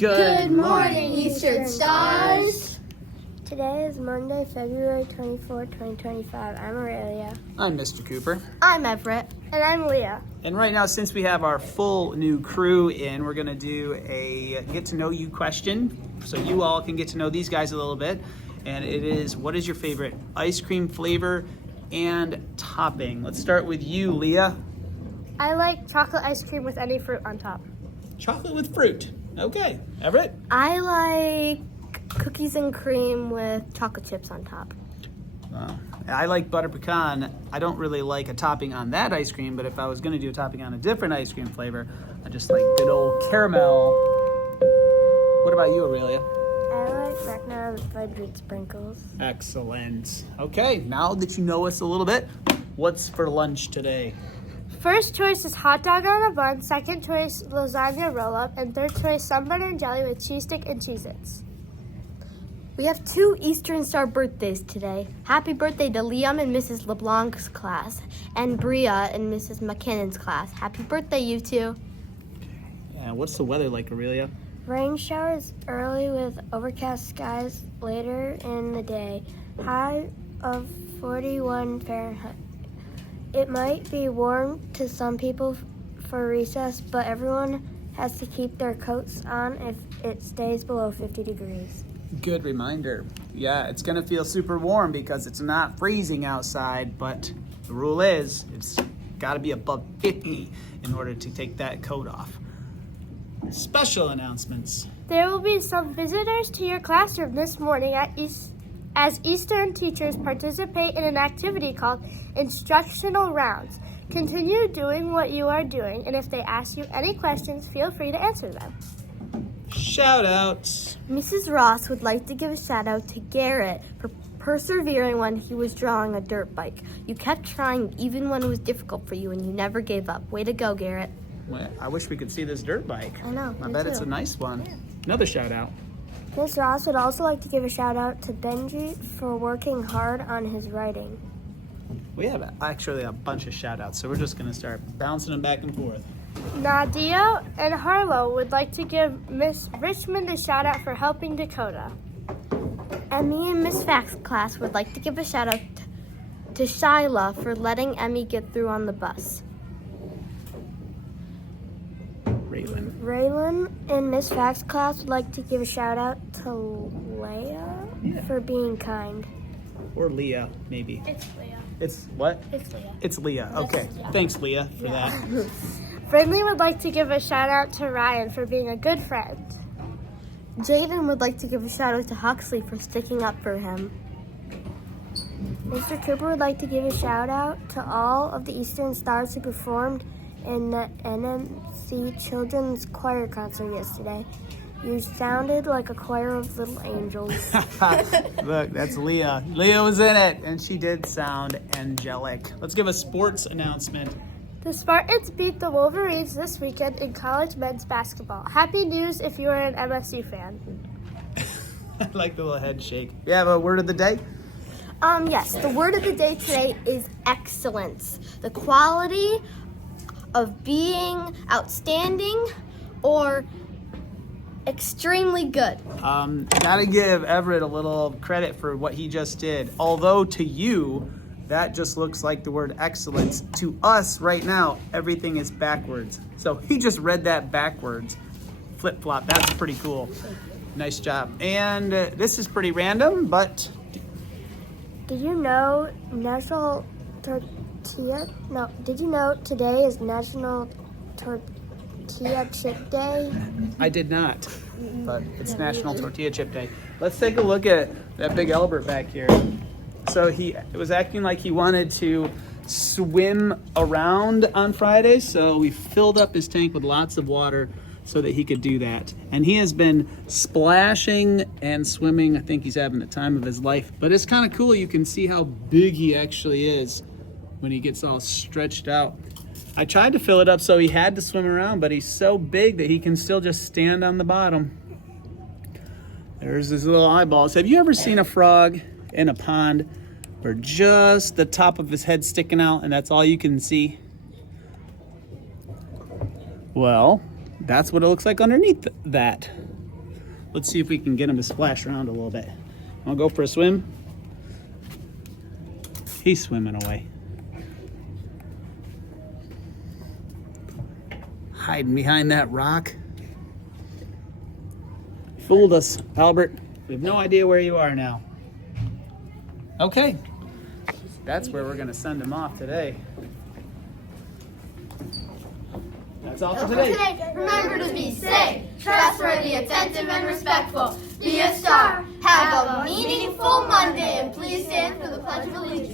Good morning, Eastern Stars. Today is Monday, February 24, 2025. I'm Aurelia. I'm Mr. Cooper. I'm Everett. And I'm Leah. And right now, since we have our full new crew in, we're going to do a get to know you question so you all can get to know these guys a little bit. And it is, what is your favorite ice cream flavor and topping? Let's start with you, Leah. I like chocolate ice cream with any fruit on top. Chocolate with fruit. Okay. Everett? I like cookies and cream with chocolate chips on top. I like butter pecan. I don't really like a topping on that ice cream, but if I was going to do a topping on a different ice cream flavor, I just like good old caramel. What about you, Aurelia? I like Beckner with fudge sprinkles. Excellent. Okay, now that you know us a little bit, what's for lunch today? First choice is hot dog on a bun. Second choice, lasagna roll-up. And third choice, sunburn and jelly with cheese stick and Cheez-Its. We have 2 Eastern Star birthdays today. Happy birthday to Liam in Mrs. LeBlanc's class and Bria in Mrs. McKinnon's class. Happy birthday, you two. Yeah, what's the weather like, Aurelia? Rain showers early with overcast skies later in the day. High of 41 Fahrenheit. It might be warm to some people for recess, but everyone has to keep their coats on if it stays below 50 degrees. Good reminder. Yeah, it's going to feel super warm because it's not freezing outside, but the rule is it's got to be above 50 in order to take that coat off. Special announcements. There will be some visitors to your classroom this morning as Eastern teachers participate in an activity called Instructional Rounds. Continue doing what you are doing, and if they ask you any questions, feel free to answer them. Shout outs. Mrs. Ross would like to give a shout out to Garrett for persevering when he was drawing a dirt bike. You kept trying even when it was difficult for you, and you never gave up. Way to go, Garrett. Well, I wish we could see this dirt bike. I know. I me bet too. it's a nice one. Another shout out. Miss Ross would also like to give a shout out to Benji for working hard on his writing. We have actually a bunch of shout outs, so we're just going to start bouncing them back and forth. Nadia and Harlow would like to give Miss Richmond a shout out for helping Dakota. Emmy in Miss Fax's class would like to give a shout out to Shyla for letting Emmy get through on the bus. Raylan in Miss Fax's class would like to give a shout out to Leah for being kind. Or Leah, maybe. It's Leah. It's what? It's Leah. It's Leah. Okay. Thanks, Leah, for that. Friendly would like to give a shout out to Ryan for being a good friend. Jaden would like to give a shout out to Huxley for sticking up for him. Mr. Cooper would like to give a shout out to all of the Eastern Stars who performed in the NMC Children's Choir concert yesterday. You sounded like a choir of little angels. Look, that's Leah. Leah was in it, and she did sound angelic. Let's give a sports announcement. The Spartans beat the Wolverines this weekend in college men's basketball. Happy news if you are an MSU fan. I like the little head shake. You have a word of the day? Yes, the word of the day today is excellence. The quality of being outstanding or extremely good. Gotta give Everett a little credit for what he just did. Although to you, that just looks like the word excellence. To us right now, everything is backwards. So he just read that backwards. Flip-flop, that's pretty cool. Nice job. And this is pretty random, but... Did you know did you know today is National Tortilla Chip Day? I did not, but it's National Tortilla Chip Day. Let's take a look at that big Albert back here. So he was acting like he wanted to swim around on Friday, so we filled up his tank with lots of water so that he could do that. And he has been splashing and swimming. I think he's having the time of his life. But it's kind of cool. You can see how big he actually is when he gets all stretched out. I tried to fill it up so he had to swim around, but he's so big that he can still just stand on the bottom. There's his little eyeballs. Have you ever seen a frog in a pond where just the top of his head sticking out and that's all you can see? Well, that's what it looks like underneath that. Let's see if we can get him to splash around a little bit. Want to go for a swim? He's swimming away. Hiding behind that rock. Fooled us, Albert. We have no idea where you are now. Okay. That's where we're going to send him off today. That's all for today. Remember to be safe, trustworthy, attentive, and respectful. Be a star. Have a meaningful Monday, and please stand for the Pledge of Allegiance.